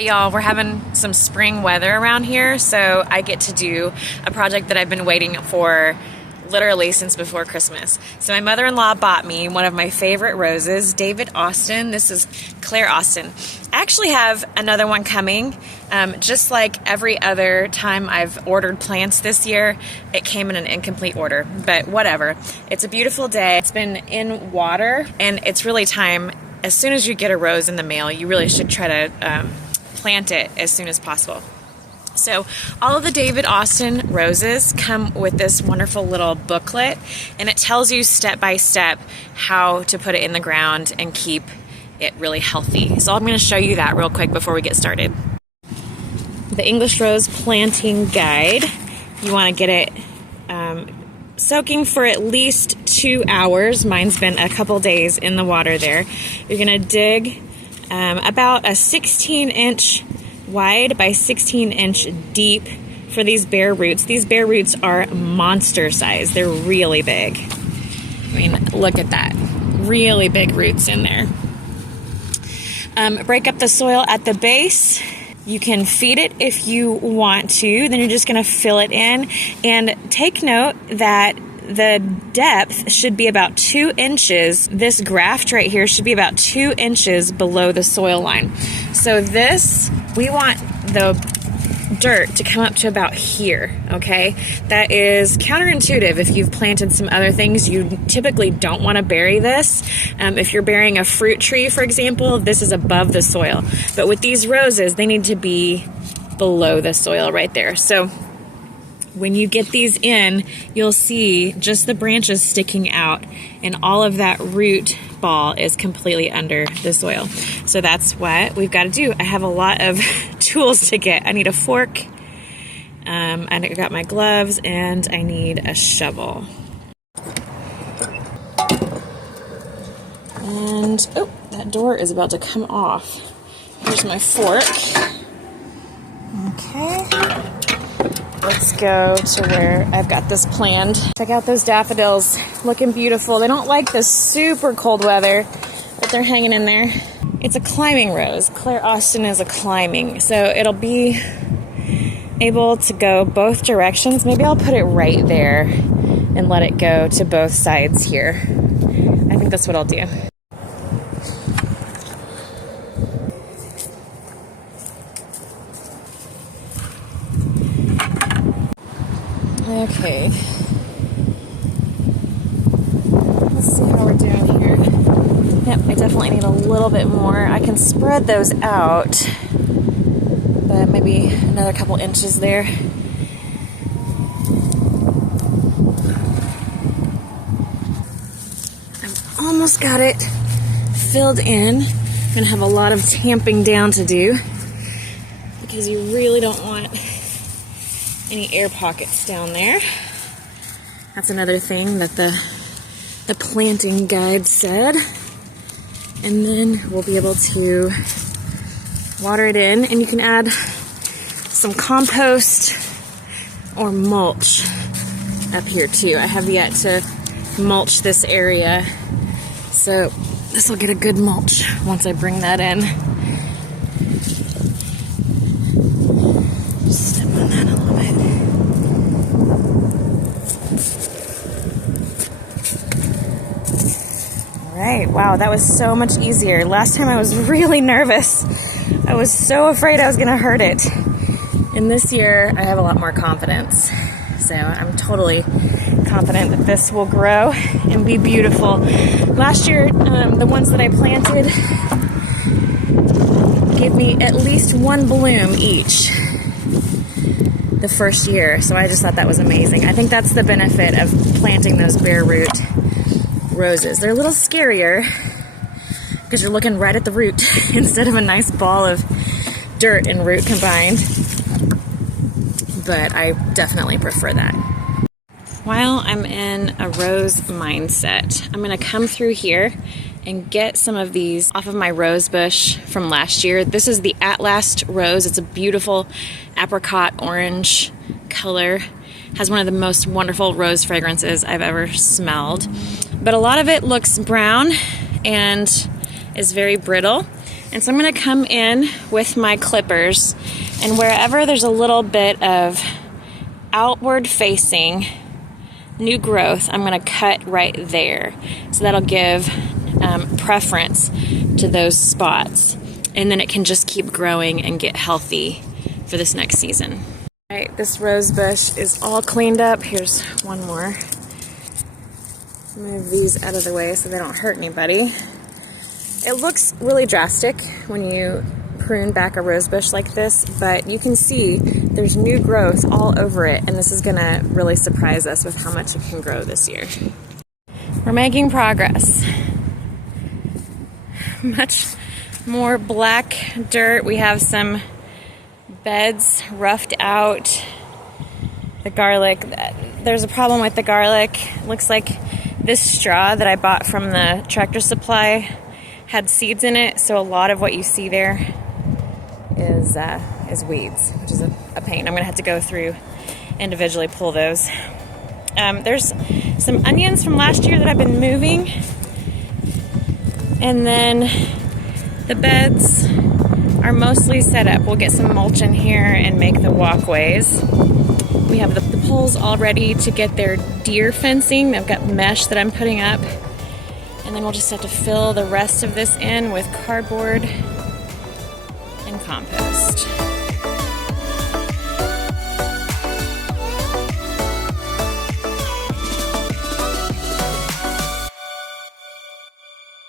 Y'all, we're having some spring weather around here, so I get to do a project that I've been waiting for literally since before Christmas. So my mother-in-law bought me one of my favorite roses, David Austin. This is Claire Austin. I actually have another one coming. Just like every other time I've ordered plants this year, it came in an incomplete order, but whatever. It's a beautiful day. It's been in water, and it's really time. As soon as you get a rose in the mail, you really should try to plant it as soon as possible. So all of the David Austin roses come with this wonderful little booklet, and it tells you step by step how to put it in the ground and keep it really healthy. So I'm going to show you that real quick before we get started. The English Rose Planting Guide. You want to get it soaking for at least 2 hours. Mine's been a couple days in the water there. You're going to dig about a 16-inch wide by 16-inch deep for these bare roots. These bare roots are monster size. They're really big. I mean, look at that. Really big roots in there. Break up the soil at the base. You can feed it if you want to. Then you're just going to fill it in. And take note that the depth should be about 2 inches. This graft right here should be about 2 inches below the soil line. So this, we want the dirt to come up to about here, okay? That is counterintuitive. If you've planted some other things, you typically don't want to bury this. If you're burying a fruit tree, for example, this is above the soil. But with these roses, they need to be below the soil right there. So when you get these in, you'll see just the branches sticking out, and all of that root ball is completely under the soil. So that's what we've got to do. I have a lot of tools to get. I need a fork, I got my gloves, and I need a shovel. And, oh, that door is about to come off. Here's my fork. Okay. Let's go to where I've got this planned. Check out those daffodils, looking beautiful. They don't like this super cold weather, but they're hanging in there. It's a climbing rose. Claire Austin is a climbing, so it'll be able to go both directions. Maybe I'll put it right there and let it go to both sides here. I think that's what I'll do. Okay, let's see how we're doing here. Yep, I definitely need a little bit more. I can spread those out, but maybe another couple inches there. I've almost got it filled in. I'm gonna have a lot of tamping down to do because you really don't want any air pockets down there. That's another thing that the planting guide said. And then we'll be able to water it in, and you can add some compost or mulch up here too. I have yet to mulch this area, so this will get a good mulch once I bring that in. Just step on that a little bit. Alright, wow, that was so much easier. Last time I was really nervous. I was so afraid I was going to hurt it. And this year I have a lot more confidence. So I'm totally confident that this will grow and be beautiful. Last year, the ones that I planted gave me at least one bloom each the first year. So I just thought that was amazing. I think that's the benefit of planting those bare root roses. They're a little scarier because you're looking right at the root instead of a nice ball of dirt and root combined. But I definitely prefer that. While I'm in a rose mindset, I'm going to come through here and get some of these off of my rose bush from last year. This is the At Last rose. It's a beautiful apricot orange color. Has one of the most wonderful rose fragrances I've ever smelled. But a lot of it looks brown and is very brittle. And so I'm gonna come in with my clippers, and wherever there's a little bit of outward facing new growth, I'm gonna cut right there. So that'll give preference to those spots. And then it can just keep growing and get healthy for this next season. All right, this rose bush is all cleaned up. Here's one more. Move these out of the way so they don't hurt anybody. It looks really drastic when you prune back a rose bush like this, but you can see there's new growth all over it, and this is gonna really surprise us with how much it can grow this year. We're making progress. Much more black dirt. We have some beds roughed out. The garlic, there's a problem with the garlic. Looks like this straw that I bought from the Tractor Supply had seeds in it, so a lot of what you see there is weeds, which is a pain. I'm gonna have to go through individually pull those. There's some onions from last year that I've been moving, and then the beds are mostly set up. We'll get some mulch in here and make the walkways. We have the poles all ready to get their deer fencing. I've got mesh that I'm putting up, and then we'll just have to fill the rest of this in with cardboard and compost.